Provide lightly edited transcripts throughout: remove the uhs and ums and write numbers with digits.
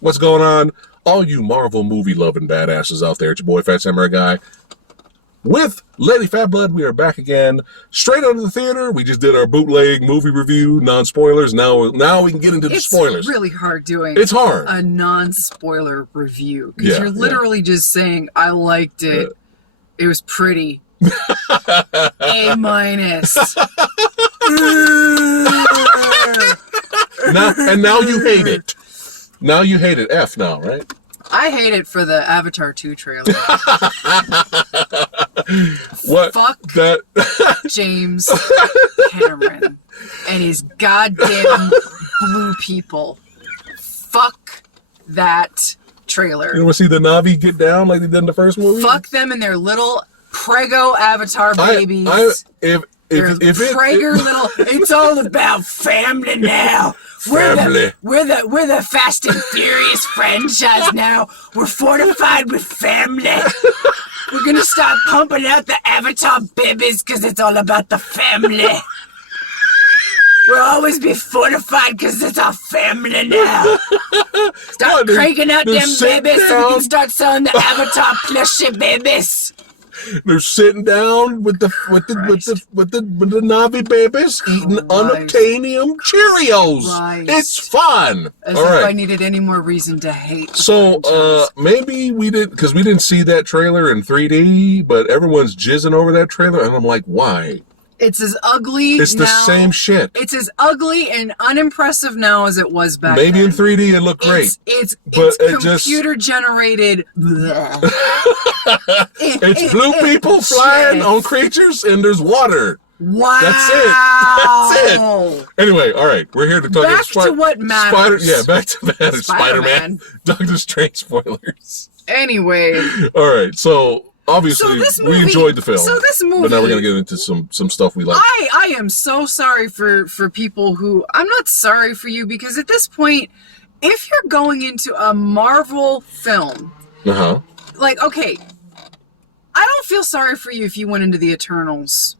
What's going on? All you Marvel movie loving badasses out there. It's your boy Fat Samurai Guy. With Lady Fat Blood, we are back again. Straight out of the theater. We just did our bootleg movie review, non-spoilers. Now we can get into the spoilers. It's really hard doing a non-spoiler review. Because you're literally just saying, I liked it. Yeah. It was pretty. A-. Now you hate it. Now you hate it. F now, right? I hate it for the Avatar 2 trailer. What? Fuck that? James Cameron and his goddamn blue people. Fuck that trailer. You want to see the Na'vi get down like they did in the first movie? Fuck them and their little prego Avatar babies. If it's all about family now. We're the Fast and Furious franchise now. We're fortified with family. We're gonna stop pumping out the Avatar babies because it's all about the family. We'll always be fortified because it's our family now. Stop cranking out them babies so we can start selling the Avatar plushie babies. They're sitting down with the Na'vi babies eating unobtainium Cheerios. Christ. It's fun. As if I needed any more reason to hate. So maybe we didn't, because we didn't see that trailer in 3D, but everyone's jizzing over that trailer, and I'm like, why? It's as ugly. It's the same shit. It's as ugly and unimpressive now as it was back then. Maybe in 3D it looked great. It's computer generated. It's blue people flying on creatures and there's water. Wow. That's it. Anyway, all right. We're here to talk about to what matters. Back to matters. Spider-Man. Doctor Strange spoilers. Anyway. All right. So obviously, we enjoyed the film. So this movie, but now we're gonna get into some stuff we like. I am so sorry for people who, I'm not sorry for you, because at this point, if you're going into a Marvel film, like, okay, I don't feel sorry for you if you went into the Eternals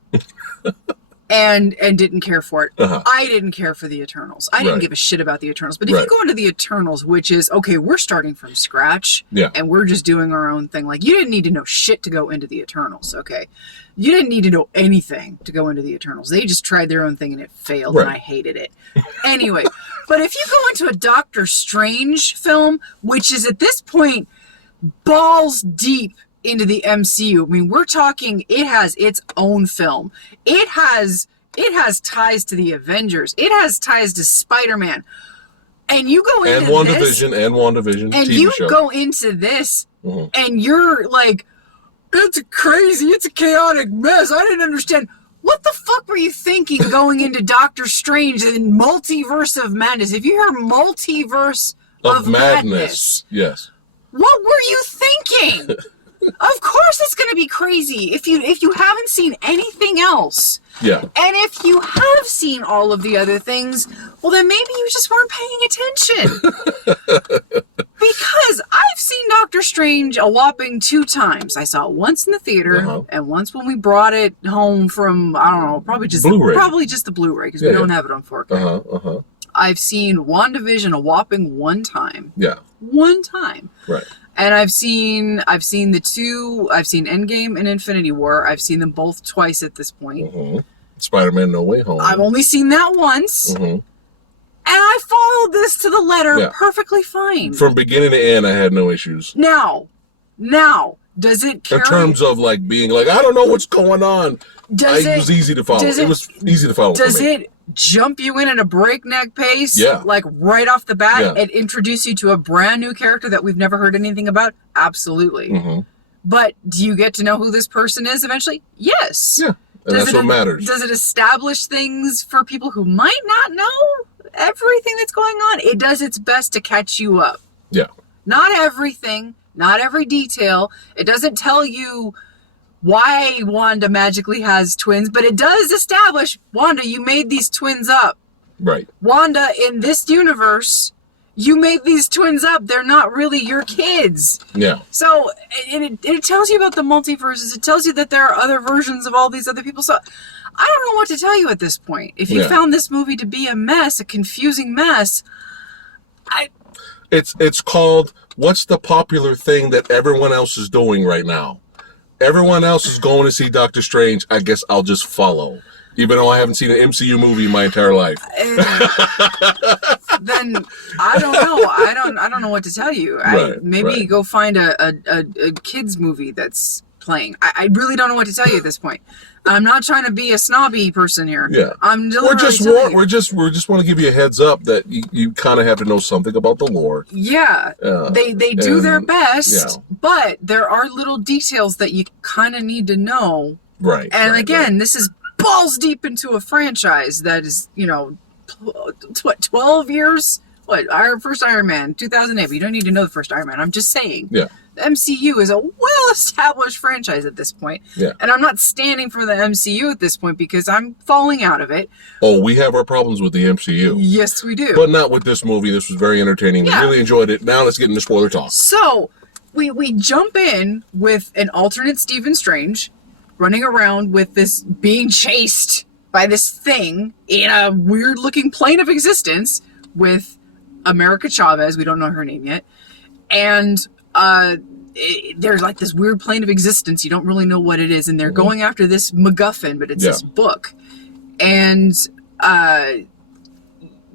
and didn't care for it. I didn't care for the Eternals. I didn't give a shit about the Eternals. But if you go into the Eternals, which is, okay, we're starting from scratch, and we're just doing our own thing. Like, you didn't need to know shit to go into the Eternals, okay? You didn't need to know anything to go into the Eternals. They just tried their own thing and it failed, and I hated it. Anyway, but if you go into a Doctor Strange film, which is at this point balls deep into the MCU. I mean, we're talking, it has its own film. It has ties to the Avengers. It has ties to Spider-Man. And you go into WandaVision. And you go into this, and you're like, it's crazy. It's a chaotic mess. I didn't understand. What the fuck were you thinking going into Doctor Strange and Multiverse of Madness? If you hear Multiverse of Madness, yes. What were you thinking? Of course it's going to be crazy if you haven't seen anything else. Yeah. And if you have seen all of the other things, well, then maybe you just weren't paying attention. Because I've seen Doctor Strange a whopping 2 times. I saw it once in the theater and once when we brought it home from, I don't know, probably just Blu-ray. The Blu-ray, because we don't have it on 4K. I've seen WandaVision a whopping 1 time. Yeah. 1 time. Right. And I've seen the 2. I've seen Endgame and Infinity War. I've seen them both twice at this point. Spider-Man: No Way Home. I've only seen that once. And I followed this to the letter perfectly fine. From beginning to end, I had no issues. Now, does it carry... In terms of, like, being like, I don't know what's going on. It was easy to follow. It was easy to follow. Does it jump you in at a breakneck pace? Yeah. Like, right off the bat and introduce you to a brand new character that we've never heard anything about? Absolutely. But do you get to know who this person is eventually? Yes. Yeah. And that's what matters. Does it establish things for people who might not know everything that's going on? It does its best to catch you up. Yeah. Not everything, not every detail. It doesn't tell you why Wanda magically has twins, but it does establish, Wanda, you made these twins up. Right. Wanda, in this universe, you made these twins up. They're not really your kids. Yeah. So it tells you about the multiverses. It tells you that there are other versions of all these other people. So I don't know what to tell you at this point. If you found this movie to be a mess, a confusing mess, It's called, what's the popular thing that everyone else is doing right now? Everyone else is going to see Doctor Strange. I guess I'll just follow, even though I haven't seen an MCU movie in my entire life. Then I don't know. I don't know what to tell you. Maybe go find a kids movie that's playing. I really don't know what to tell you at this point. I'm not trying to be a snobby person here. Yeah, we just want to give you a heads up that you kind of have to know something about the lore. Yeah, they do their best, but there are little details that you kind of need to know. Right. And again, this is balls deep into a franchise that is, 12 years. What, our first Iron Man, 2008. But you don't need to know the first Iron Man. I'm just saying. Yeah. The MCU is a well-established franchise at this point. Yeah. And I'm not standing for the MCU at this point because I'm falling out of it. Oh, we have our problems with the MCU. Yes, we do. But not with this movie. This was very entertaining. Yeah. We really enjoyed it. Now let's get into spoiler talk. So, we jump in with an alternate Stephen Strange running around with this, being chased by this thing in a weird-looking plane of existence with America Chavez. We don't know her name yet. And there's like this weird plane of existence. You don't really know what it is. And they're going after this MacGuffin, but it's this book. And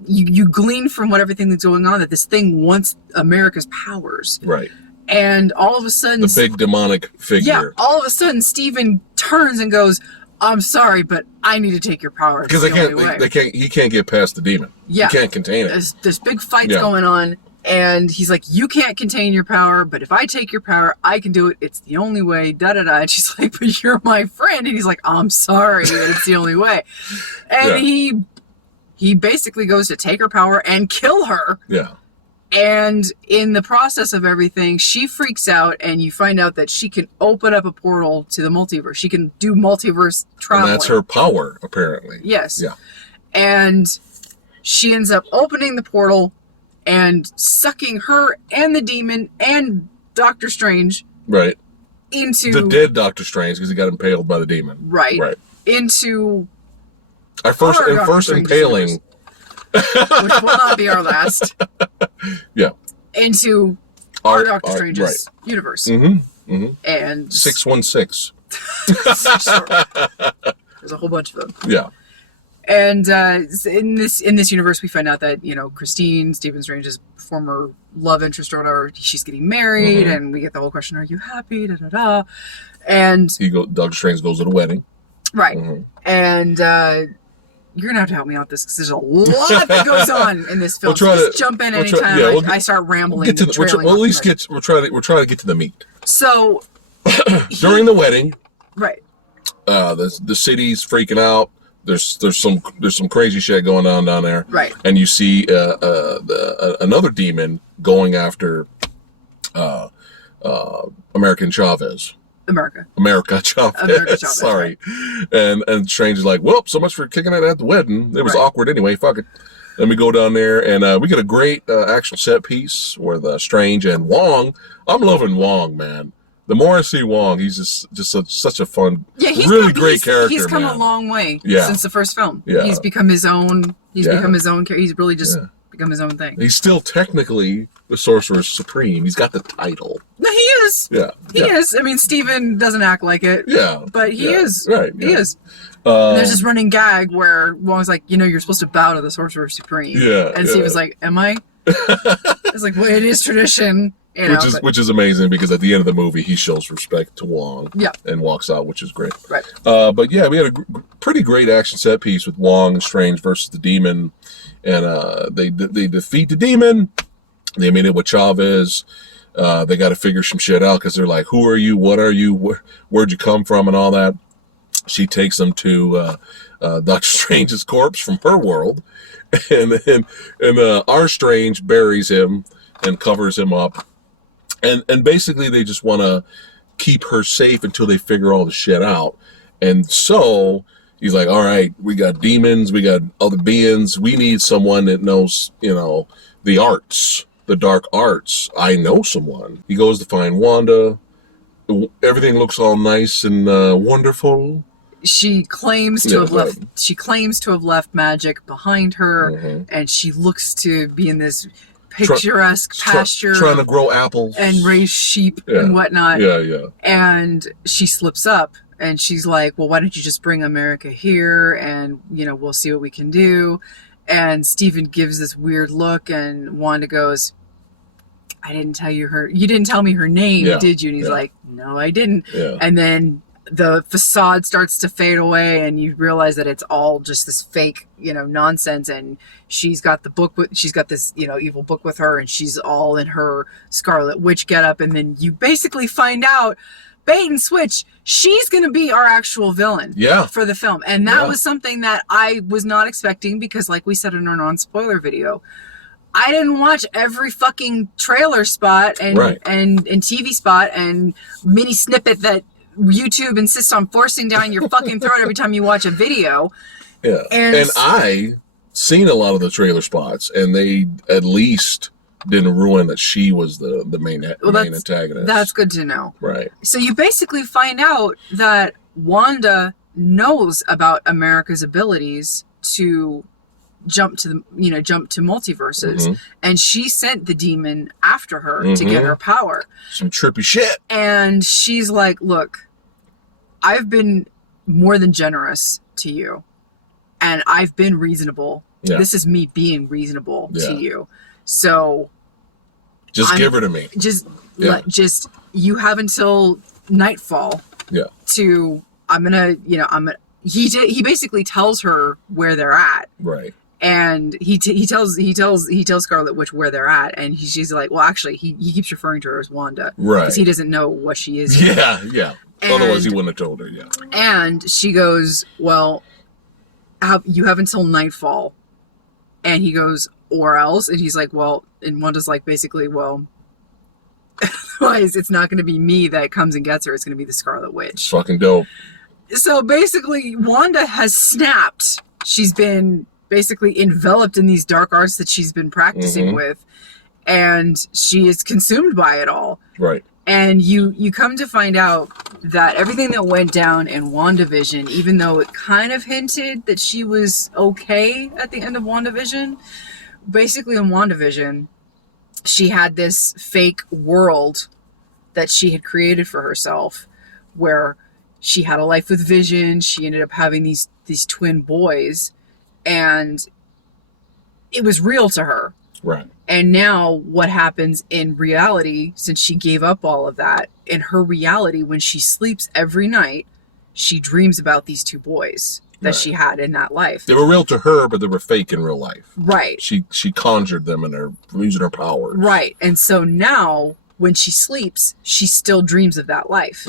you glean from everything that's going on that this thing wants America's powers. Right. And all of a sudden... the big demonic figure. Yeah, all of a sudden Stephen turns and goes, I'm sorry, but I need to take your power. Because he can't get past the demon. Yeah. He can't contain it. There's big fights going on, and he's like, you can't contain your power, but if I take your power, I can do it. It's the only way, da-da-da. And she's like, but you're my friend. And he's like, I'm sorry, but it's the only way. And he basically goes to take her power and kill her. Yeah. And in the process of everything, she freaks out, and you find out that she can open up a portal to the multiverse. She can do multiverse travel. And that's her power, apparently. Yes. Yeah. And she ends up opening the portal and sucking her and the demon and Doctor Strange. Right. Into... the dead Doctor Strange, because he got impaled by the demon. Right. Right. Into... our first impaling... universe. Which will not be our last. Yeah. Into our Doctor Strange's universe. Mm-hmm. Mm-hmm. And 616. There's a whole bunch of them. Yeah. And in this universe, we find out that Christine, Stephen Strange's former love interest or whatever, she's getting married, and we get the whole question: are you happy? Da da da. And Doctor Strange goes to the wedding. Right. And. You're going to have to help me out with this because there's a lot that goes on in this film. Just jump in anytime I start rambling. We're trying to get to the meat. So during the wedding, right? The city's freaking out. There's some crazy shit going on down there. Right. And you see another demon going after America Chavez. Sorry. Right. And Strange is like, well, so much for kicking it at the wedding. It was awkward anyway. Fuck it. Then we go down there, and we get a great action set piece with Strange and Wong. I'm loving Wong, man. The more I see Wong, he's just such a fun, great character. He's come a long way since the first film. Yeah. He's become his own. Become his own character. He's really just become his own thing. He's still technically the Sorcerer Supreme. He's got the title. No, he is. Yeah. He is. I mean, Steven doesn't act like it. Yeah. But he is. Right. He is. And there's this running gag where Wong's like, you're supposed to bow to the Sorcerer Supreme. Yeah. And Steven's like, am I? It's like, well, it is tradition. Which is amazing, because at the end of the movie he shows respect to Wong and walks out, which is great. Right. But yeah, we had a pretty great action set piece with Wong and Strange versus the demon, and they defeat the demon. They made it with Chavez. They got to figure some shit out because they're like, who are you? What are you? Where'd you come from? And all that. She takes them to Doctor Strange's corpse from her world, and our Strange buries him and covers him up. And basically they just want to keep her safe until they figure all the shit out. And so he's like, all right, we got demons, we got other beings. We need someone that knows, the arts, the dark arts. I know someone. He goes to find Wanda. Everything looks all nice and wonderful. She claims to have left. She claims to have left magic behind her, and she looks to be in this picturesque pasture, trying to grow apples and raise sheep and whatnot. Yeah. And she slips up and she's like, well, why don't you just bring America here and, you know, we'll see what we can do. And Steven gives this weird look and Wanda goes, you didn't tell me her name, did you? And he's like, no, I didn't. Yeah. And then the facade starts to fade away and you realize that it's all just this fake, you know, nonsense. And she's got this, you know, evil book with her and she's all in her Scarlet Witch getup. And then you basically find out, bait and switch, she's going to be our actual villain for the film. And that was something that I was not expecting because like we said in our non-spoiler video, I didn't watch every fucking trailer spot and TV spot and mini snippet that YouTube insists on forcing down your fucking throat every time you watch a video. Yeah. And I seen a lot of the trailer spots and they at least didn't ruin that she was the main antagonist. That's good to know. Right. So you basically find out that Wanda knows about America's abilities to jump to multiverses, and she sent the demon after her to get her power. Some trippy shit. And she's like, look, I've been more than generous to you, and I've been reasonable. This is me being reasonable to you. So just give her to me. Just you have until nightfall. To he basically tells her where they're at. Right. And he tells Scarlet Witch where they're at, and she's like, well, actually, he keeps referring to her as Wanda, right? Because he doesn't know what she is. Yeah. Otherwise, he wouldn't have told her. Yeah. And she goes, well, you have until nightfall, and he goes, or else, and he's like, well, and Wanda's like, basically, well, otherwise, it's not going to be me that comes and gets her. It's going to be the Scarlet Witch. It's fucking dope. So basically, Wanda has snapped. She's been basically enveloped in these dark arts that she's been practicing with, and she is consumed by it all. Right. And you come to find out that everything that went down in WandaVision, even though it kind of hinted that she was okay at the end of WandaVision, basically in WandaVision, she had this fake world that she had created for herself where she had a life with Vision. She ended up having these twin boys, and it was real to her. Right. And now what happens in reality, since she gave up all of that, in her reality, when she sleeps every night, she dreams about these two boys that she had in that life. They were real to her, but they were fake in real life. Right. She conjured them and they're using her powers. Right. And so now when she sleeps, she still dreams of that life.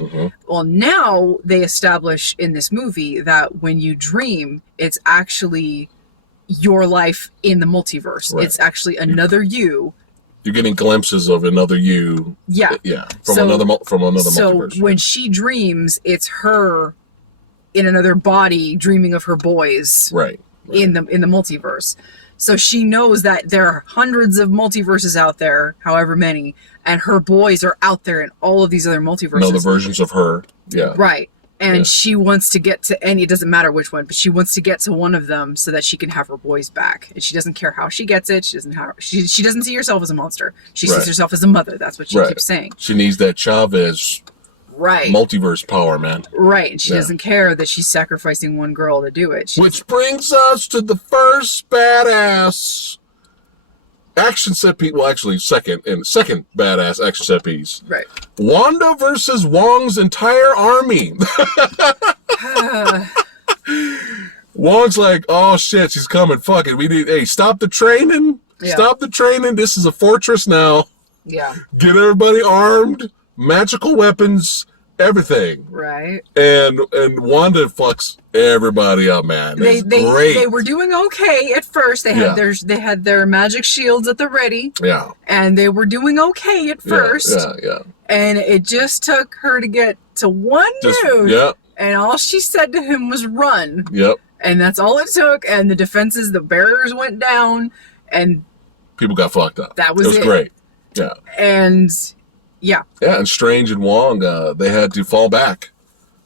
Well, now they establish in this movie that when you dream, it's actually your life in the multiverse. Right. It's actually another you. You're getting glimpses of another you. Yeah. Yeah. From another multiverse. So when she dreams, it's her in another body dreaming of her boys. Right. In the multiverse. So she knows that there are hundreds of multiverses out there, however many, and her boys are out there in all of these other multiverses. Other versions of her. Yeah. Right. And she wants to get to any, it doesn't matter which one, but she wants to get to one of them so that she can have her boys back. And she doesn't care how she gets it. She doesn't see herself as a monster. She sees herself as a mother. That's what she keeps saying. She needs that Chavez multiverse power, man. Right. And she doesn't care that she's sacrificing one girl to do it. Which brings us to the first badass action set piece. Well, actually, second badass action set piece. Right. Wanda versus Wong's entire army. Wong's like, oh shit, she's coming. Fuck it. We need, stop the training. Yeah. Stop the training. This is a fortress now. Yeah. Get everybody armed. Magical weapons. Everything. Right. And Wanda fucks everybody up, man. They were doing okay at first. They had their magic shields at the ready. Yeah. And they were doing okay at first. Yeah. And it just took her to get to one dude. Yeah. And all she said to him was run. Yep. And that's all it took. And the defenses, the barriers went down, and people got fucked up. That was it. It was great. Yeah. And yeah, and Strange and Wong, they had to fall back,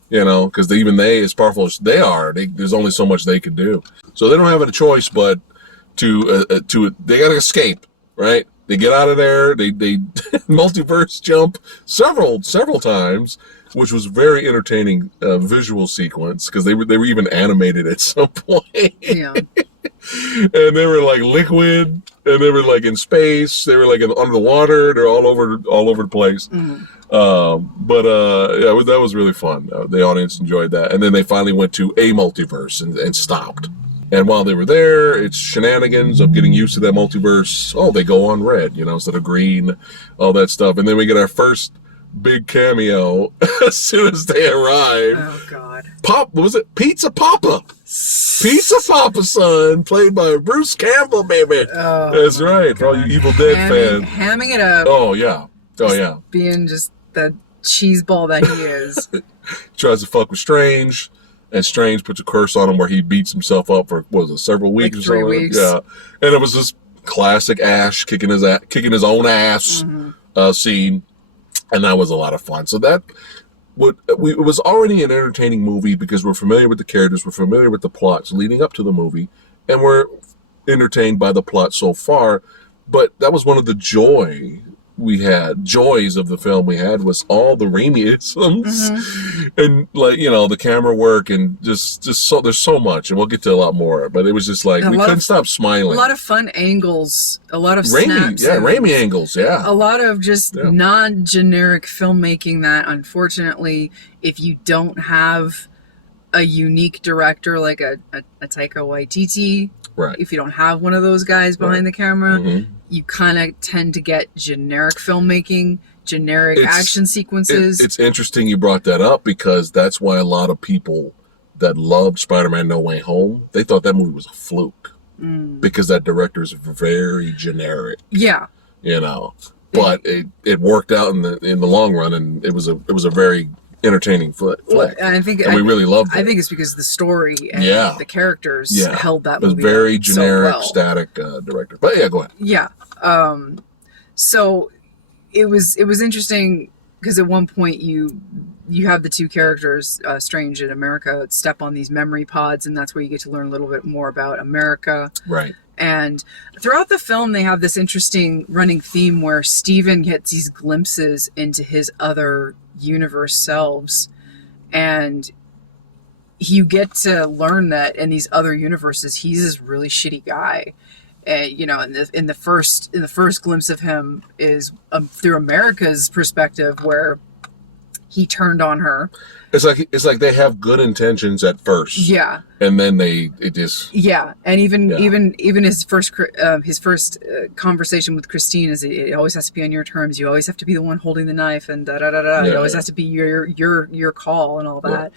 because even they, as powerful as they are, there's only so much they can do. So they don't have a choice but to they gotta escape, right? They get out of there. They multiverse jump several times, which was very entertaining visual sequence because they were even animated at some point. Yeah. And they were like liquid, and they were like in space. They were like under the water. They're all over the place. Mm-hmm. Yeah, that was really fun. The audience enjoyed that, and then they finally went to a multiverse and stopped. And while they were there, it's shenanigans of getting used to that multiverse. Oh, they go on red, instead of green, all that stuff. And then we get our first big cameo as soon as they arrive. Oh, God. Was it Pizza Papa? Pizza Papa, son, played by Bruce Campbell, baby. Oh, that's right, for all you Evil Dead fans. Hamming it up. Oh, yeah. Oh, yeah. Being just the cheeseball that he is. Tries to fuck with Strange. And Strange puts a curse on him where he beats himself up for, several weeks like or 3 something? weeks. Yeah. And it was this classic Ash kicking his own ass scene. And that was a lot of fun. So it was already an entertaining movie because we're familiar with the characters, we're familiar with the plots leading up to the movie, and we're entertained by the plot so far. But that was one of the joys of the film we had was all the Raimi-isms and the camera work and just so there's so much, and we'll get to a lot more, but it was just like we couldn't stop smiling. A lot of fun angles, a lot of snaps. Raimi angles, yeah. A lot of just non-generic filmmaking that unfortunately, if you don't have a unique director like a Taika Waititi, right. If you don't have one of those guys behind the camera, you kind of tend to get generic filmmaking, generic action sequences. It's interesting you brought that up because that's why a lot of people that loved Spider-Man No Way Home, they thought that movie was a fluke because that director's very generic. Yeah. But it worked out in the long run, and it was a very entertaining flick. Well, and we really loved it. I think it's because the story and the characters held that movie. It was very generic, so well. static director. But yeah, go ahead. Yeah. So it was interesting because at one point you have the two characters, Strange and America, step on these memory pods, and that's where you get to learn a little bit more about America. Right. And throughout the film, they have this interesting running theme where Steven gets these glimpses into his other universe selves, and you get to learn that in these other universes, he's this really shitty guy. In the first glimpse of him is through America's perspective, where he turned on her. It's like they have good intentions at first. Yeah. And then it just. Yeah, and even his first conversation with Christine is it always has to be on your terms. You always have to be the one holding the knife, and da da da da. It always has to be your call and all that.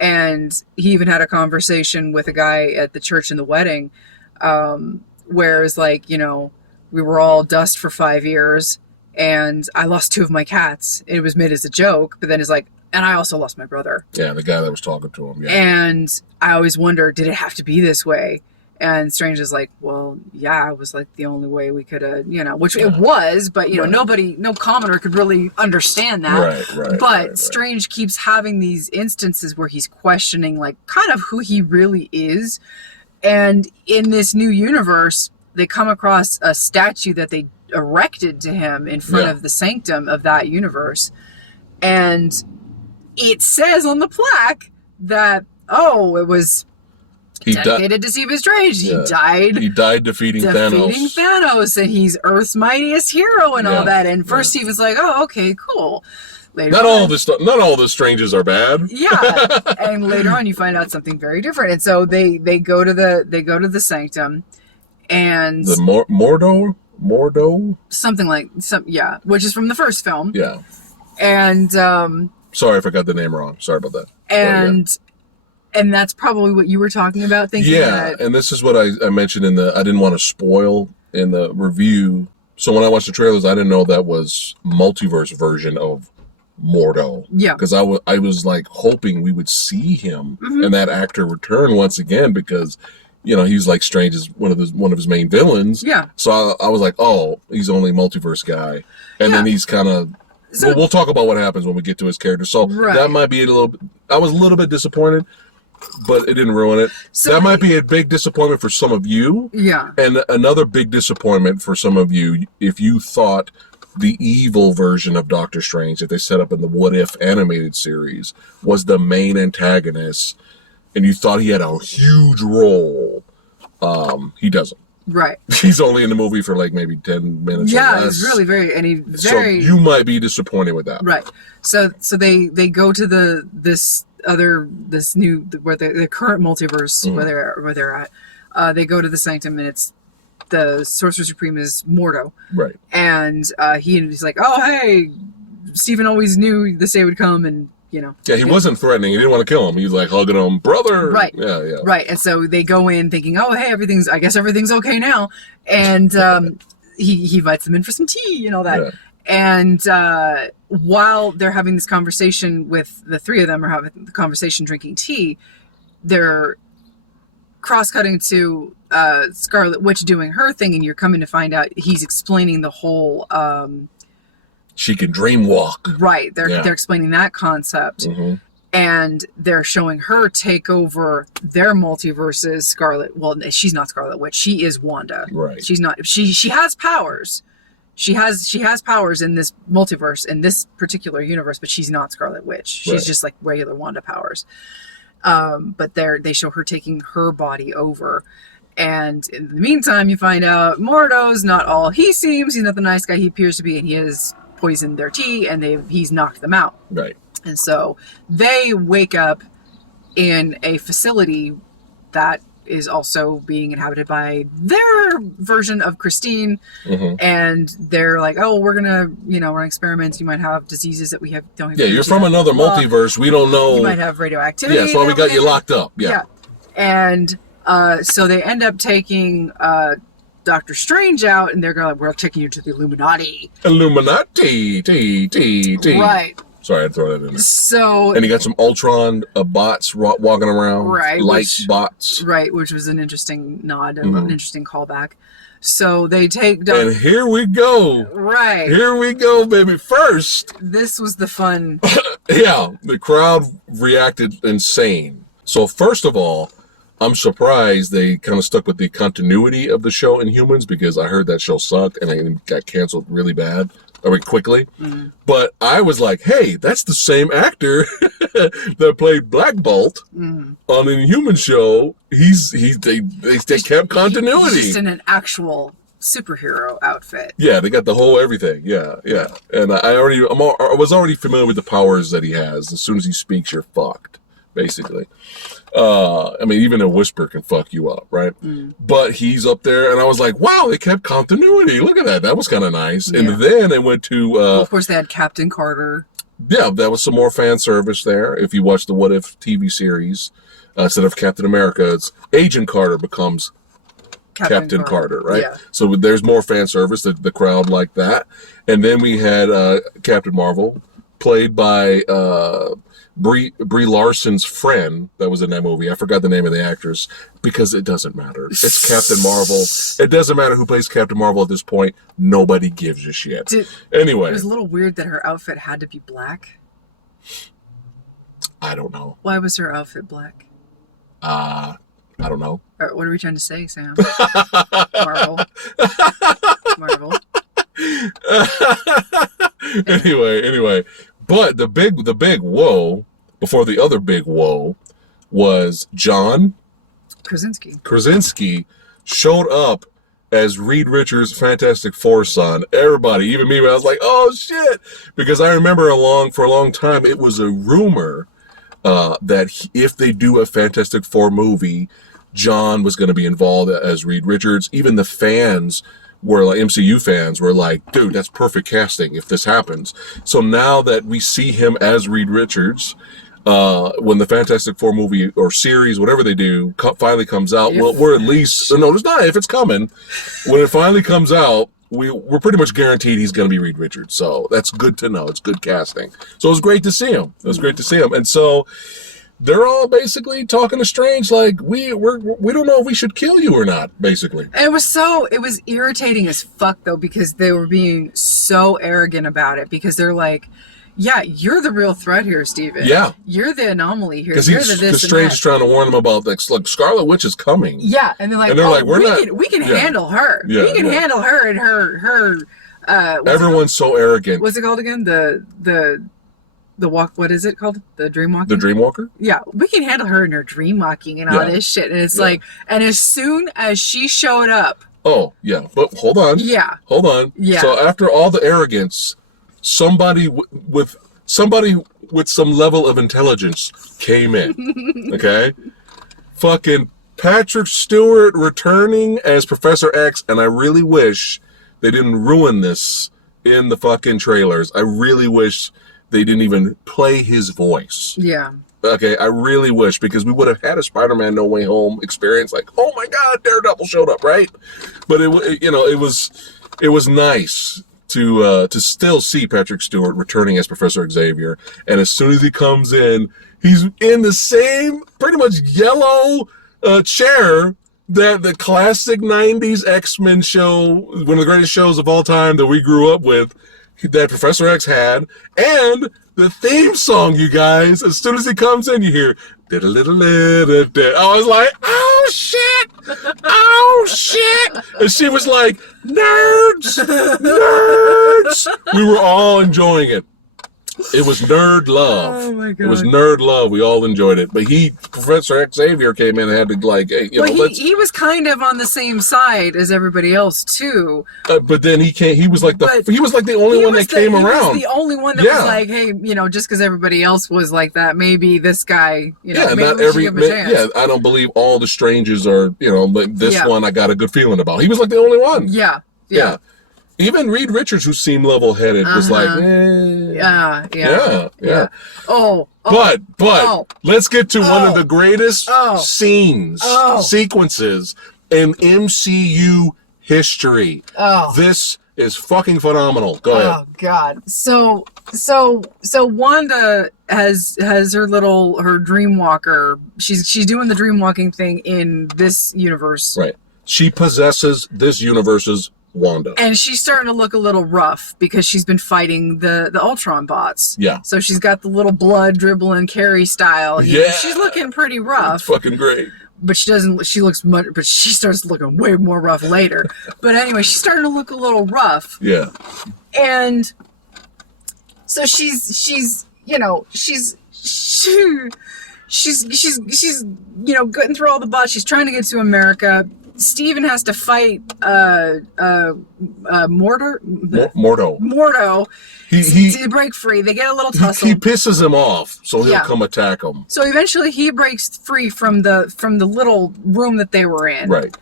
Yeah. And he even had a conversation with a guy at the church in the wedding, where it's like, we were all dust for 5 years, and I lost 2 of my cats. It was made as a joke, but then it's like, and I also lost my brother. Yeah, the guy that was talking to him. Yeah. And I always wonder, did it have to be this way? And Strange is like, well, yeah, it was like the only way we could have, which it was, but no commoner could really understand that. Right. But Strange keeps having these instances where he's questioning like kind of who he really is. And in this new universe, they come across a statue that they erected to him in front of the sanctum of that universe. And it says on the plaque that, it was dedicated to Stephen Strange. Yeah. He died defeating Thanos, and he's Earth's mightiest hero and all that. And first he was like, "Oh, okay, cool." Later not all the Stranges are bad. Yeah, and later on you find out something very different. And so they go to the sanctum, and the Mordo, something like which is from the first film. Yeah, and sorry if I got the name wrong. Sorry about that. And that's probably what you were talking about, thinking that... and this is what I mentioned I didn't want to spoil in the review. So when I watched the trailers, I didn't know that was multiverse version of Mordo. Yeah. Because I was like hoping we would see him and that actor return once again because, he's like Strange is one of his main villains. Yeah. So I was like, oh, he's only multiverse guy. And then he's kind of... So, we'll talk about what happens when we get to his character. So that might be a little bit... I was a little bit disappointed. but it didn't ruin it. So that might be a big disappointment for some of you. Yeah. And another big disappointment for some of you if you thought the evil version of Doctor Strange that they set up in the What If animated series was the main antagonist, and you thought he had a huge role. He doesn't. Right. He's only in the movie for like maybe 10 minutes. Yeah, he's really very. So you might be disappointed with that. Right. So they go to the current multiverse where they're at. They go to the Sanctum, and it's the Sorcerer Supreme is Mordo. Right. And he's like, oh hey, Stephen always knew this day would come, and Yeah, he wasn't threatening. He didn't want to kill him. He was like hugging him, brother. Right. Yeah. Right. And so they go in thinking, oh, hey, I guess everything's okay now. And he invites them in for some tea and all that. Yeah. And while they're having this conversation with the three of them are having the conversation drinking tea, they're cross-cutting to Scarlet Witch doing her thing, and you're coming to find out he's explaining the whole... she can dream walk. Right. They're explaining that concept. Mm-hmm. And they're showing her take over their multiverses. Scarlet, well, she's not Scarlet Witch. She is Wanda. Right. She's not. She has powers. She has powers in this multiverse, in this particular universe, but she's not Scarlet Witch. She's just like regular Wanda powers. But they show her taking her body over. And in the meantime, you find out Mordo's not all he seems. He's not the nice guy he appears to be, and he has poisoned their tea, and he's knocked them out. Right. And so they wake up in a facility that is also being inhabited by their version of Christine. Mm-hmm. And they're like, oh, we're gonna experiment. You might have diseases that we don't have. Yeah, you're from another multiverse. We don't know. You might have radioactivity. Yeah, that's why we got you locked up. Yeah. And so they end up taking Doctor Strange out, and they're going, we're taking you to the Illuminati. Illuminati. Right. Sorry, I'd throw that in there. So, and you got some Ultron bots walking around. Right. Light bots. Right, which was an interesting nod, an interesting callback. So they take... And here we go. Right. Here we go, baby. First. This was the fun. Yeah, the crowd reacted insane. So first of all, I'm surprised they kind of stuck with the continuity of the show Inhumans, because I heard that show sucked and it got canceled really bad, quickly. Mm-hmm. But I was like, hey, that's the same actor that played Black Bolt on the Inhumans show. They kept continuity. He's just in an actual superhero outfit. Yeah, they got the whole everything. Yeah. And I was already familiar with the powers that he has. As soon as he speaks, you're fucked, basically. Even a whisper can fuck you up, right? But he's up there, and I was like, wow, they kept continuity. Look at that. That was kind of nice. Yeah. And then it went to... well, of course, they had Captain Carter. Yeah, that was some more fan service there. If you watch the What If TV series, instead of Captain America, it's Agent Carter becomes Captain Carter, right? Yeah. So there's more fan service. The crowd liked that. And then we had Captain Marvel, played by... Brie Larson's friend that was in that movie. I forgot the name of the actress, because it doesn't matter. It's Captain Marvel. It doesn't matter who plays Captain Marvel at this point. Nobody gives a shit. Anyway. It was a little weird that her outfit had to be black. I don't know. Why was her outfit black? I don't know. Or what are we trying to say, Sam? Marvel. Anyway. But the big whoa, before the other big whoa, was John Krasinski showed up as Reed Richards' Fantastic Four son. Everybody, even me, I was like, oh shit, because I remember for a long time it was a rumor that if they do a Fantastic Four movie, John was going to be involved as Reed Richards. Even the fans were like, MCU fans were like, dude, that's perfect casting if this happens. So now that we see him as Reed Richards, when the Fantastic Four movie or series, whatever they do, finally comes out, we're at least, no, it's not if it's coming. When it finally comes out, we're pretty much guaranteed he's going to be Reed Richards. So that's good to know. It's good casting. So it was great to see him. And so they're all basically talking to Strange like, we don't know if we should kill you or not, basically. And it was irritating as fuck, though, because they were being so arrogant about it, because they're like, yeah, you're the real threat here, Steven. Yeah. You're the anomaly here. Because Because Strange is trying to warn them about, like, Scarlet Witch is coming. Yeah, and they're like, we can handle her. Yeah, we can handle her and her. Everyone's so arrogant. What's it called again? The walk. What is it called? The dreamwalking. The Dreamwalker. Yeah, we can handle her and her dream walking and all this shit. And it's like, and as soon as she showed up. Oh yeah, but hold on. Yeah. Hold on. Yeah. So after all the arrogance, somebody with some level of intelligence came in. Okay. Fucking Patrick Stewart returning as Professor X, and I really wish they didn't ruin this in the fucking trailers. I really wish they didn't even play his voice. Yeah. Okay, I really wish, because we would have had a Spider-Man No Way Home experience. Like, oh my God, Daredevil showed up, right? But it was nice to still see Patrick Stewart returning as Professor Xavier. And as soon as he comes in, he's in the same pretty much yellow chair that the classic 90s X-Men show, one of the greatest shows of all time that we grew up with, that Professor X had. And the theme song, you guys, as soon as he comes in, you hear, I was like, oh shit! Oh shit! And she was like, nerds! Nerds! We were all enjoying it. It was nerd love. Oh my God. It was nerd love. We all enjoyed it. But Professor Xavier came in and had to, like, hey, he was kind of on the same side as everybody else too. But then he was like the only one that came around. He was the only one that was like, hey, just because everybody else was like that, maybe this guy, maybe not we should give him a chance. Yeah, I don't believe all the strangers are, but this one I got a good feeling about. He was like the only one. Yeah. Even Reed Richards, who seemed level-headed, was like, Yeah. Oh. But let's get to one of the greatest sequences in MCU history. This is fucking phenomenal. Go ahead. Oh God. So Wanda has her dream walker. She's doing the dream walking thing in this universe. Right. She possesses this universe's Wanda. And she's starting to look a little rough because she's been fighting the Ultron bots. Yeah. So she's got the little blood dribbling Carrie style. Yeah. She's looking pretty rough. It's fucking great. But she starts looking way more rough later. But anyway, she's starting to look a little rough. Yeah. And so she's getting through all the bots. She's trying to get to America. Steven has to fight Mordo. To break free. They get a little tussle. He pisses him off, so he'll come attack him. So eventually he breaks free from the little room that they were in. Right.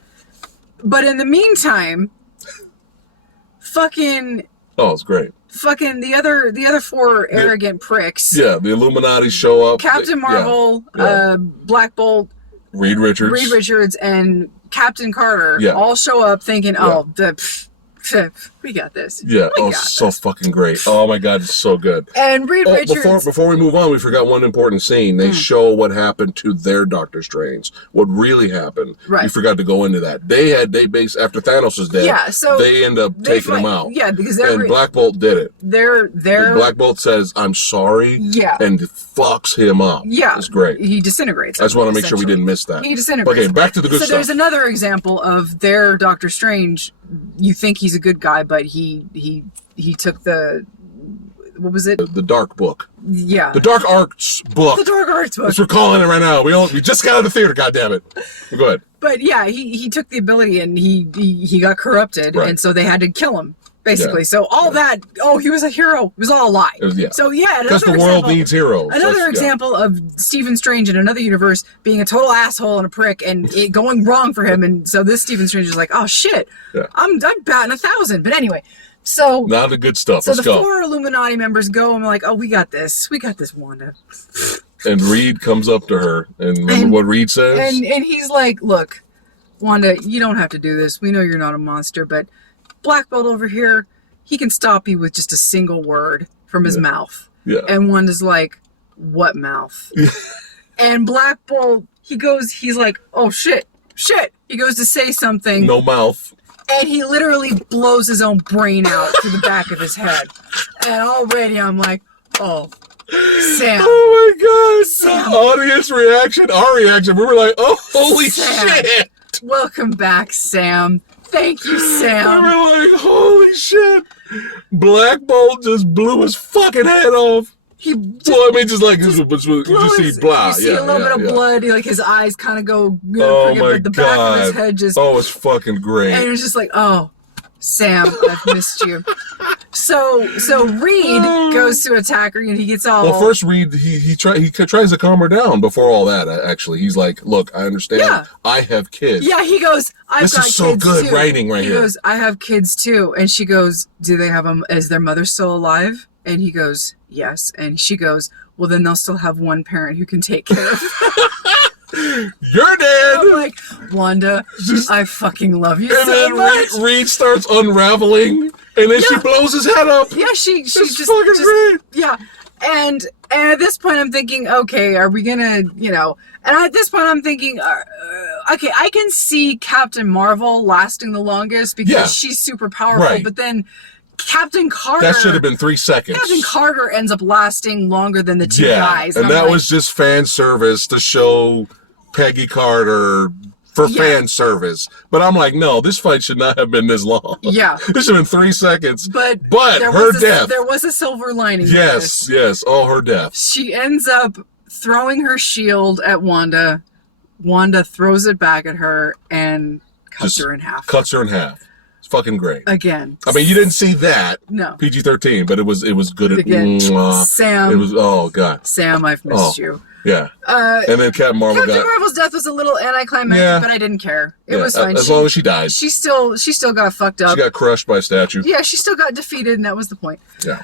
But in the meantime, it's great. Fucking the other four arrogant pricks. Yeah, the Illuminati show up. Captain Marvel, Black Bolt, Reed Richards, and Captain Carter all show up thinking, we got this. Yeah, so fucking great. Oh my God, it's so good. And Reed Richards. Before we move on, we forgot one important scene. They show what happened to their Doctor Strange. What really happened. Right. We forgot to go into that. They based after Thanos is dead. Yeah, so they end up taking him out. Yeah, because Black Bolt did it. Black Bolt says, "I'm sorry." Yeah. And fucks him up. Yeah. It's great. He disintegrates. I just want to make sure we didn't miss that. He disintegrates. Okay, back to the good stuff. So there's another example of their Doctor Strange. You think he's a good guy, but he took the, what was it? The Dark Book. Yeah. The Dark Arts book. The Dark Arts book. That's what we're calling it right now. We just got out of the theater, goddammit. Go ahead. But yeah, he took the ability and he got corrupted, and so they had to kill him. Basically, so all that, he was a hero, it was all a lie. So because the world needs heroes. Another example of Stephen Strange in another universe being a total asshole and a prick and it going wrong for him. And so this Stephen Strange is like, oh shit, I'm batting 1,000. But anyway, so now the good stuff. So Let's go. 4 Illuminati members go and like, oh, we got this, Wanda. And Reed comes up to her, and remember what Reed says? And he's like, look, Wanda, you don't have to do this. We know you're not a monster, but Black Bolt over here, he can stop you with just a single word from his mouth. Yeah. And Wanda's like, what mouth? And Black Bolt, he's like, oh shit. He goes to say something. No mouth. And he literally blows his own brain out to the back of his head. And already I'm like, Oh, Sam. Oh my God. Sam. Audience reaction, our reaction. We were like, oh, holy Sam. shit. Welcome back, Sam. Thank you, We Sam. were like, holy shit. Black Bolt just blew his fucking head off. He Just like, you just see blah. You see a little bit of blood. Like his eyes kind of go. Oh crooked, my but the God. back of his head just. Oh, it's fucking great. And it was just like, oh, Sam, I've missed you. So Reed goes to attack her, and he gets all. Well, first Reed, he tries to calm her down before all that. Actually, he's like, "Look, I understand. Yeah. I have kids." Yeah, he goes, I've got kids too. This is so good writing right here. He goes, I have kids too. And she goes, do they have them? Is their mother still alive? And he goes, yes. And she goes, well, then they'll still have one parent who can take care of them. You're dead. I'm like, Wanda, I fucking love you and so then much. Reed starts unraveling, and then she blows his head up. Yeah, she just fucking great. Yeah. And at this point, I'm thinking, okay, are we gonna, And at this point, I'm thinking, okay, I can see Captain Marvel lasting the longest because she's super powerful. Right. But then Captain Carter. That should have been 3 seconds. Captain Carter ends up lasting longer than the two guys. And that was just fan service to show Peggy Carter for fan service. But I'm like, no, this fight should not have been this long. Yeah. This should have been 3 seconds. But her death. There was a silver lining. Yes. Oh, her death. She ends up throwing her shield at Wanda. Wanda throws it back at her and cuts her in half. Cuts her in half. It's fucking great. Again. I mean, you didn't see that. No. PG-13, but it was good. Again, Sam. It was, oh, God. Sam, I've missed you. Yeah. And then Captain Marvel's death was a little anticlimactic, but I didn't care. It was fine. As long as she died. She still got fucked up. She got crushed by a statue. Yeah, she still got defeated, and that was the point. Yeah.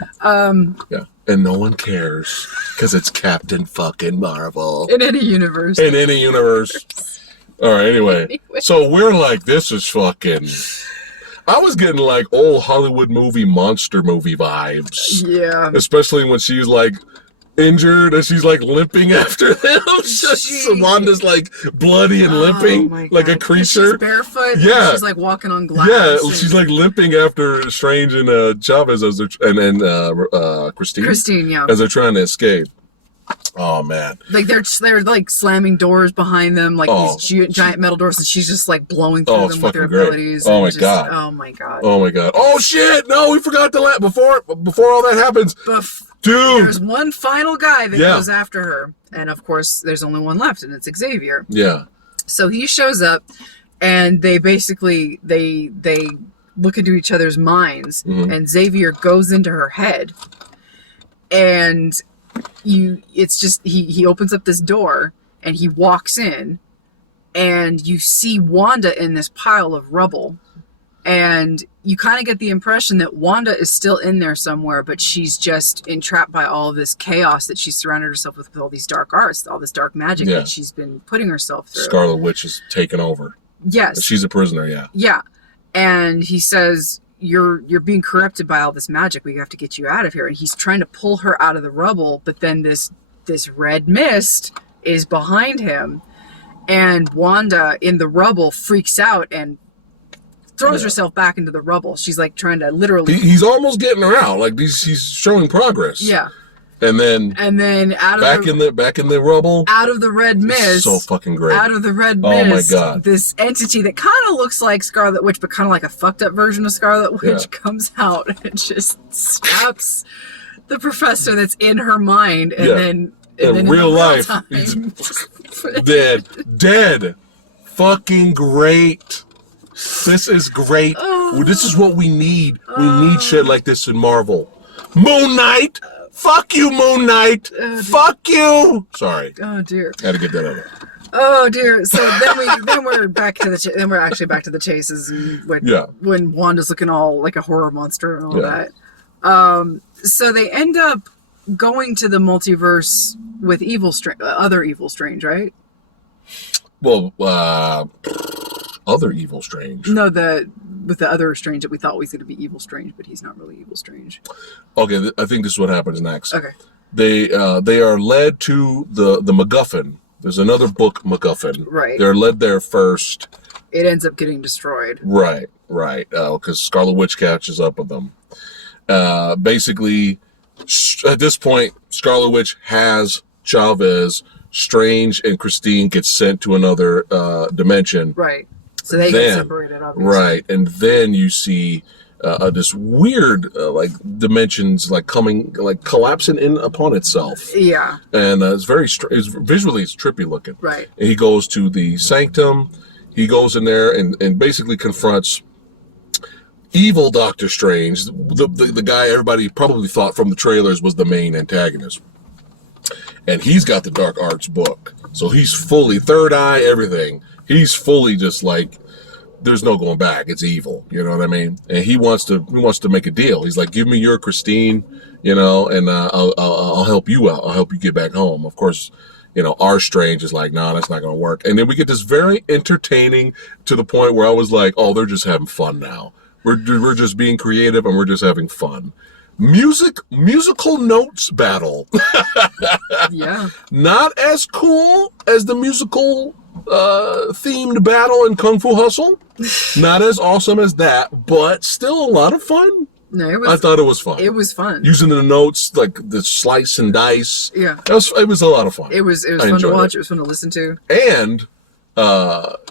Yeah. And no one cares because it's Captain fucking Marvel. In any universe. All right, anyway. So we're like, this is fucking... I was getting like old Hollywood monster movie vibes. Yeah. Especially when she's like injured and she's like limping after them. Wanda's like bloody and limping like a creature. She's barefoot. Yeah. She's like walking on glass. Yeah, she's like limping after Strange and Chavez and Christine. Christine, yeah. As they're trying to escape. Oh man! Like they're like slamming doors behind them, like these giant metal doors, and she's just like blowing through them with her abilities. Oh my god! Oh my god! Oh my god! Oh shit! No, we forgot to before all that happens. Dude, there's one final guy that goes after her, and of course, there's only one left, and it's Xavier. Yeah. So he shows up, and they basically they look into each other's minds, and Xavier goes into her head, and he opens up this door and he walks in and you see Wanda in this pile of rubble, and you kind of get the impression that Wanda is still in there somewhere, but she's just entrapped by all of this chaos that she's surrounded herself with all these dark arts, all this dark magic that she's been putting herself through. Scarlet Witch is taken over. Yes. She's a prisoner, Yeah. And he says, you're being corrupted by all this magic. We have to get you out of here. And he's trying to pull her out of the rubble, but then this red mist is behind him, and Wanda in the rubble freaks out and throws herself back into the rubble. She's like trying to literally. He's almost getting her out. Like he's showing progress. Yeah. And then back in the rubble, out of the red mist, so fucking great. Out of the red mist, oh my god! This entity that kind of looks like Scarlet Witch, but kind of like a fucked up version of Scarlet Witch, comes out and just stabs the professor that's in her mind, and then in real life, he's dead. Fucking great. This is great. This is what we need. We need shit like this in Marvel. Moon Knight. Fuck you, Moon Knight! Fuck you! Sorry. Oh dear. Had to get that over. Oh dear. So then we're back to we're actually back to the chases, and when Wanda's looking all like a horror monster and all that. So they end up going to the multiverse with other Evil Strange, right? Well, other Evil Strange. No, with the other Strange that we thought was going to be Evil Strange, but he's not really Evil Strange. Okay, I think this is what happens next. Okay. They are led to the MacGuffin. There's another book MacGuffin. Right. They're led there first. It ends up getting destroyed. Right. Because Scarlet Witch catches up with them. Basically, At this point, Scarlet Witch has Chavez. Strange and Christine get sent to another dimension. Right. So they get separated, obviously. Right, and then you see this weird like dimensions like coming, like collapsing in upon itself. Yeah. And it's visually it's trippy looking. Right. And he goes to the sanctum. He goes in there and basically confronts evil Doctor Strange, the guy everybody probably thought from the trailers was the main antagonist. And he's got the dark arts book. So he's fully third eye, everything. He's fully just like, there's no going back. It's evil. You know what I mean? And he wants to make a deal. He's like, give me your Christine, you know, and I'll help you out. I'll help you get back home. Of course, you know, our Strange is like, nah, that's not going to work. And then we get this very entertaining to the point where I was like, oh, they're just having fun now. We're just being creative and we're just having fun. Musical notes battle. Yeah. Not as cool as the musical themed battle in Kung Fu Hustle. Not as awesome as that, but still a lot of fun. No, I thought it was fun. It was fun. Using the notes, like the slice and dice. Yeah. It was a lot of fun. It was fun to watch. It was fun to listen to. And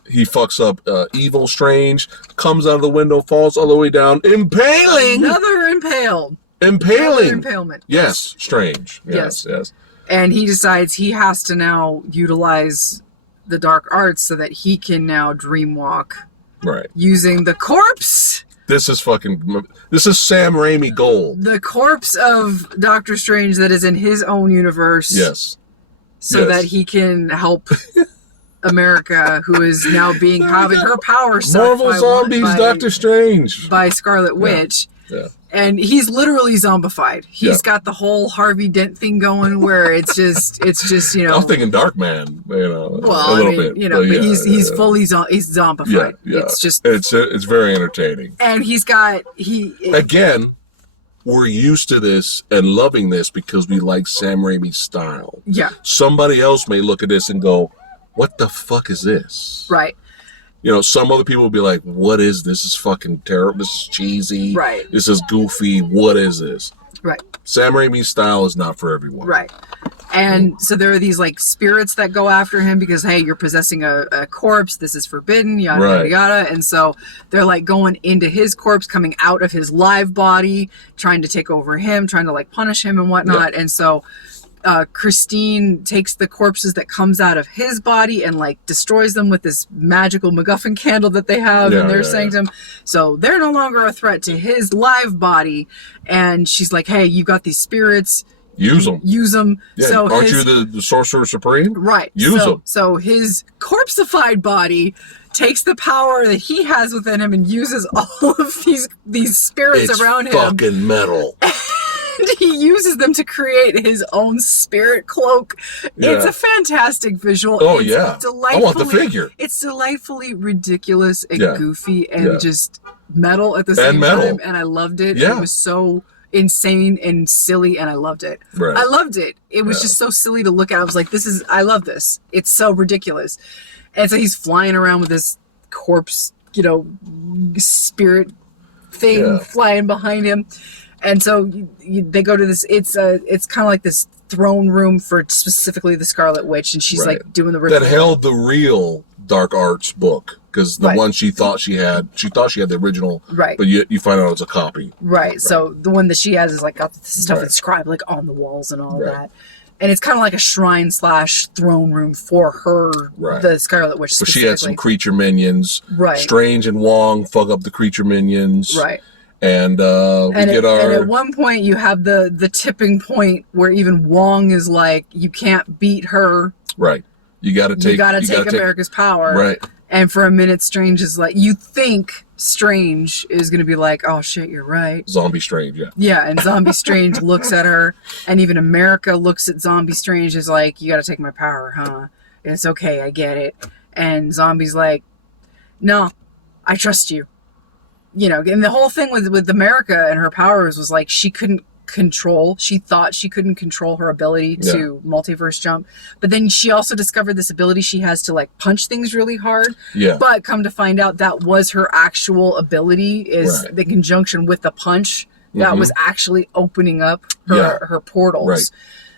he fucks up evil Strange, comes out of the window, falls all the way down, impaling. Another impaled. Impaling. Another impalement. Yes, Strange. Yes. And he decides he has to now utilize the dark arts so that he can now dreamwalk. Right. Using the corpse. This is Sam Raimi gold. The corpse of Doctor Strange that is in his own universe. Yes. So that he can help America, who is now having her power sucked Marvel Zombies, Doctor Strange. By Scarlet Witch. Yeah. And he's literally zombified. He's got the whole Harvey Dent thing going where it's just, you know. I'm thinking Darkman, you know. Well, a little bit. You know, but he's fully he's zombified. Yeah. It's just. It's very entertaining. And again, we're used to this and loving this because we like Sam Raimi's style. Yeah. Somebody else may look at this and go, what the fuck is this? Right. You know, some other people will be like, what is this? This is fucking terrible. This is cheesy. Right. This is goofy. What is this? Right. Sam Raimi's style is not for everyone. Right. And so there are these like spirits that go after him because, hey, you're possessing a corpse. This is forbidden, yada, yada, yada. And so they're like going into his corpse, coming out of his live body, trying to take over him, trying to like punish him and whatnot. Yeah. And so Christine takes the corpses that comes out of his body and like destroys them with this magical MacGuffin candle that they have in their sanctum. So they're no longer a threat to his live body. And she's like, hey, you got these spirits. Use them. Yeah. So aren't you the Sorcerer Supreme? Right. Use them. So his corpseified body takes the power that he has within him and uses all of these spirits around him. It's fucking metal. He uses them to create his own spirit cloak. Yeah. It's a fantastic visual. Oh, it's I want the figure. It's delightfully ridiculous and goofy and just metal at the same time. And I loved it. Yeah. It was so insane and silly, and I loved it. Right. I loved it. It was just so silly to look at. I was like, I love this. It's so ridiculous. And so he's flying around with this corpse, you know, spirit thing flying behind him. And so they go to this. It's kind of like this throne room for specifically the Scarlet Witch, and she's like doing the ritual. That held the real dark arts book because the one she thought she had the original, but you find out it's a copy. Right. So the one that she has is like got the stuff inscribed like on the walls and all of that. And it's kind of like a shrine / throne room for her, the Scarlet Witch. But she had some creature minions. Right. Strange and Wong fuck up the creature minions. Right. And and at one point you have the tipping point where even Wong is like, you can't beat her. Right. You got to take America's power. Right. And for a minute, Strange is like, you think Strange is going to be like, oh shit, you're right. Zombie Strange, yeah. Yeah, and Zombie Strange looks at her, and even America looks at Zombie Strange is like, you got to take my power, huh? And it's okay, I get it. And Zombie's like, no, I trust you. You know, and the whole thing with America and her powers was like she thought she couldn't control her ability to multiverse jump, but then she also discovered this ability she has to like punch things really hard. Yeah. But come to find out that was her actual ability is the conjunction with the punch that was actually opening up her portals. Right.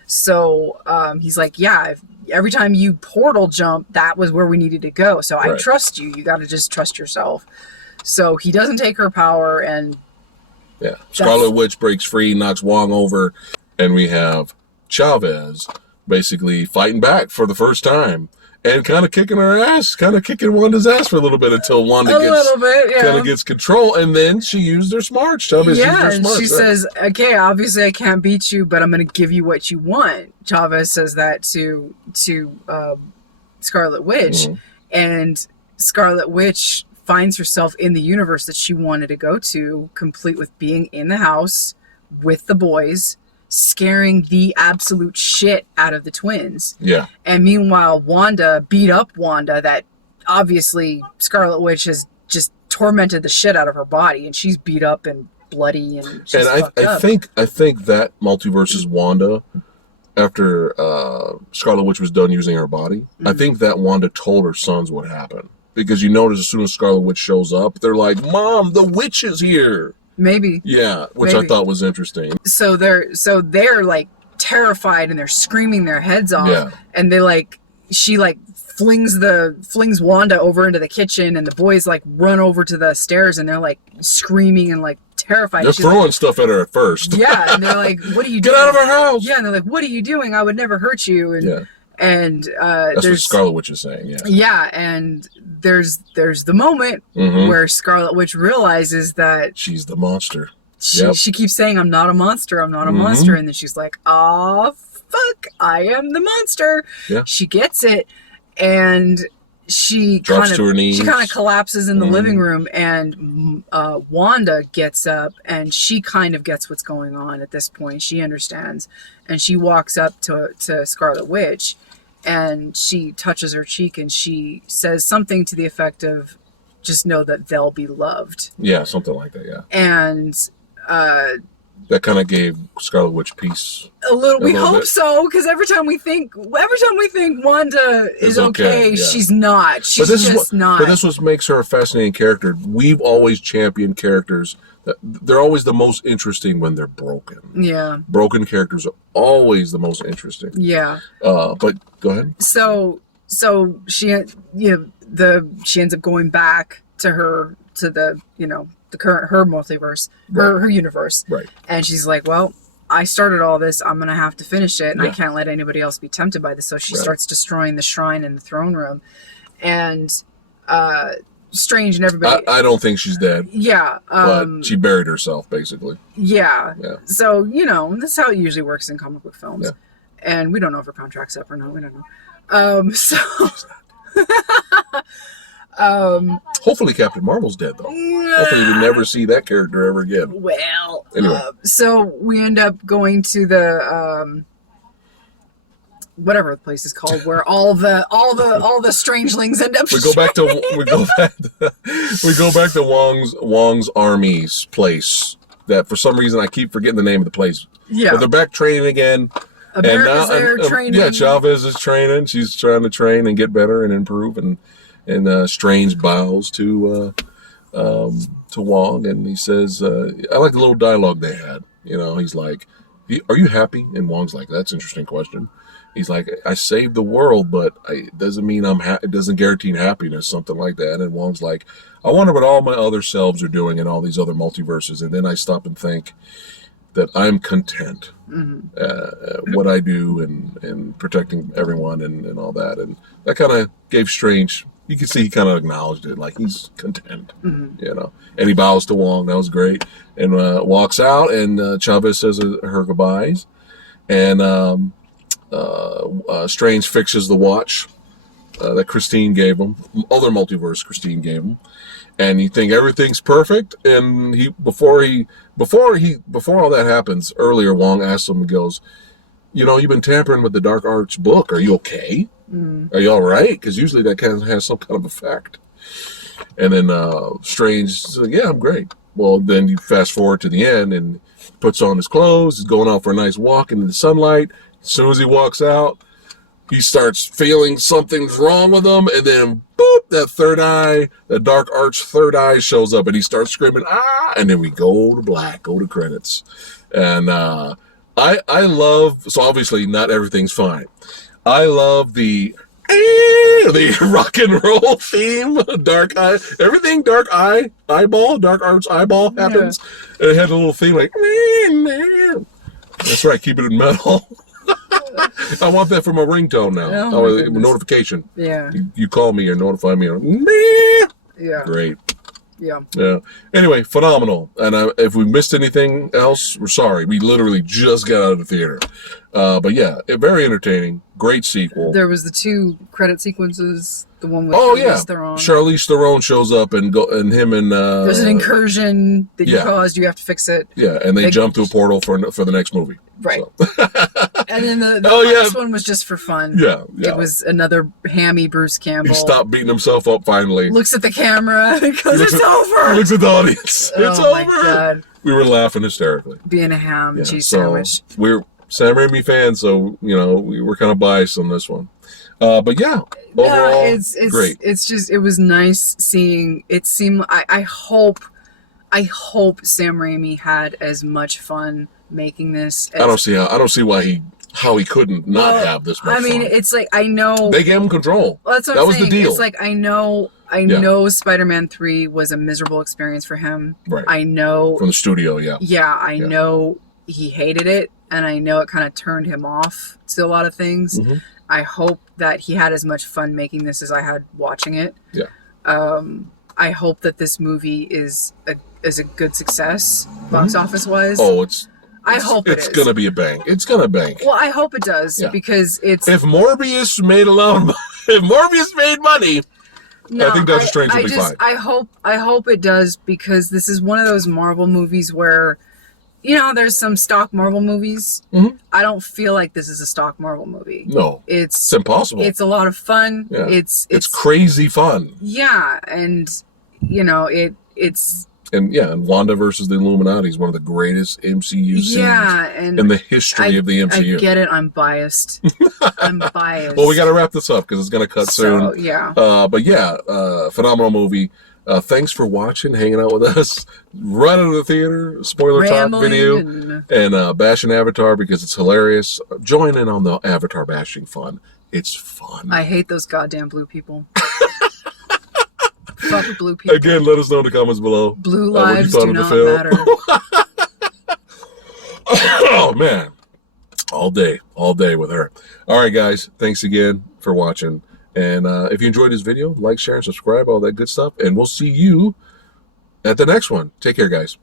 So he's like, yeah, every time you portal jump, that was where we needed to go. So I trust you. You got to just trust yourself. So he doesn't take her power, and Scarlet Witch breaks free, knocks Wong over, and we have Chavez basically fighting back for the first time and kind of kicking her ass, kind of kicking Wanda's ass for a little bit until Wanda kind of gets control, and then she used her smarts. Chavez used her smarts. She says, okay, obviously I can't beat you, but I'm going to give you what you want. Chavez says that to Scarlet Witch, and Scarlet Witch finds herself in the universe that she wanted to go to, complete with being in the house with the boys, scaring the absolute shit out of the twins. Yeah. And meanwhile, Wanda beat up Wanda, that obviously Scarlet Witch has just tormented the shit out of her body, and she's beat up and bloody, and she's fucked up. I think that Multiverse's Wanda, after Scarlet Witch was done using her body, I think that Wanda told her sons what happened. Because you notice as soon as Scarlet Witch shows up, they're like, "Mom, the witch is here." Maybe. Yeah, which I thought was interesting. So they're like terrified, and they're screaming their heads off. Yeah. And she flings Wanda over into the kitchen, and the boys like run over to the stairs, and they're like screaming and like terrified. They're throwing stuff at her at first. Yeah, and they're like, "What are you doing? Get out of our house!" Yeah, and they're like, "What are you doing? I would never hurt you." And and that's what Scarlet Witch is saying. Yeah. Yeah, and there's the moment where Scarlet Witch realizes that she's the monster. She keeps saying, "I'm not a monster. I'm not a monster," and then she's like, "Oh fuck, I am the monster." Yeah. She gets it, and she drops to her knees. She kind of collapses in the living room, and Wanda gets up, and she kind of gets what's going on at this point. She understands, and she walks up to Scarlet Witch, and she touches her cheek, and she says something to the effect of, "Just know that they'll be loved." Yeah, something like that. Yeah, and that kind of gave Scarlet Witch peace. A little. We hope so, because every time we think Wanda is okay, she's not. She's just not. But this is what makes her a fascinating character. We've always championed characters that they're always the most interesting when they're broken. Yeah. Broken characters are always the most interesting. Yeah. But go ahead. So she she ends up going back to the current her multiverse, her universe. Right. And she's like, "Well, I started all this. I'm gonna have to finish it, and I can't let anybody else be tempted by this." So she starts destroying the shrine in the throne room, and Strange and everybody. I don't think she's dead. Yeah. But she buried herself, basically. Yeah. Yeah. So this is how it usually works in comic book films, and we don't know if her contract's up or not. We don't know. Hopefully Captain Marvel's dead, though. Hopefully we never see that character ever again. Well, anyway. So we end up going to the whatever the place is called, where all the strangelings end up. We go back to Wong's army's place. That for some reason I keep forgetting the name of the place. Yeah, but they're back training again. America's there training. Yeah, Chavez is training. She's trying to train and get better and improve, and Strange bows to Wong, and he says, I like the little dialogue they had. He's like, "Are you happy?" And Wong's like, "That's an interesting question." He's like, "I saved the world, but it doesn't mean it doesn't guarantee happiness," something like that. And Wong's like, "I wonder what all my other selves are doing in all these other multiverses." And then I stop and think that I'm content, what I do and protecting everyone and all that. And that kind of gave Strange, you can see he kind of acknowledged it, like he's content, And he bows to Wong. That was great. And walks out, and Chavez says her goodbyes. And Strange fixes the watch that Christine gave him, other multiverse Christine gave him. And you think everything's perfect, and before all that happens, earlier Wong asks him, he goes, "You've been tampering with the Dark Arts book. Are you okay? Are you all right? Because usually that kind of has some kind of effect." And then Strange says, "Yeah, I'm great." Well, then you fast forward to the end, and puts on his clothes. He's going out for a nice walk into the sunlight. As soon as he walks out, he starts feeling something's wrong with him, and then boop, that third eye, the dark arch third eye shows up, and he starts screaming, ah, and then we go to black, go to credits. And I love, so obviously not everything's fine. I love the rock and roll theme, dark eye, everything dark eye, eyeball, dark arch eyeball happens. Yeah. It had a little theme like, man. That's right, keep it in metal. I want that for my ringtone now. Oh, notification. Yeah. You call me or notify me. Yeah. Great. Yeah. Yeah. Anyway, phenomenal. And if we missed anything else, we're sorry. We literally just got out of the theater. But yeah, very entertaining. Great sequel. There was the 2 credit sequences. The one with Charlize Theron. Charlize Theron shows up and him and there's an incursion that you caused. You have to fix it. Yeah, and they jump through a portal for the next movie. Right. So. And then the last one was just for fun. Yeah. It was another hammy Bruce Campbell. He stopped beating himself up finally. Looks at the camera and goes, it's over. He looks at the audience. It's over. My God. We were laughing hysterically. Being a ham cheese sandwich. We're Sam Raimi fans, so we were kind of biased on this one. But yeah, overall, it's great. It was nice seeing. It seemed. I hope Sam Raimi had as much fun making this. I don't see how he couldn't not have this much fun. I mean, it's like, I know they gave him control. Well, that's what that I'm was saying. The deal. It's like I know Spider-Man 3 was a miserable experience for him. Right. I know from the studio. Yeah. Yeah, I know he hated it, and I know it kind of turned him off to a lot of things. Mm-hmm. I hope that he had as much fun making this as I had watching it. Yeah. I hope that this movie is a good success, box office wise. Oh, I hope it's gonna be a bang. It's gonna bank. Well, I hope it does because it's. If Morbius made money, I think Doctor Strange will be fine. I hope it does, because this is one of those Marvel movies where, there's some stock Marvel movies. Mm-hmm. I don't feel like this is a stock Marvel movie. No, it's impossible. It's a lot of fun. Yeah. It's crazy fun. Yeah, and it's. And Wanda versus the Illuminati is one of the greatest MCU scenes in the history of the MCU. I get it. I'm biased. I'm biased. Well, we got to wrap this up because it's going to cut soon. Yeah. But phenomenal movie. Thanks for watching, hanging out with us. Run into the theater, spoiler talk video, and bashing Avatar because it's hilarious. Join in on the Avatar bashing fun. It's fun. I hate those goddamn blue people. Fuck blue people. Again, let us know in the comments below. Blue lives do not matter. Oh, man. All day with her. All right, guys. Thanks again for watching. And if you enjoyed this video, like, share, and subscribe, all that good stuff. And we'll see you at the next one. Take care, guys.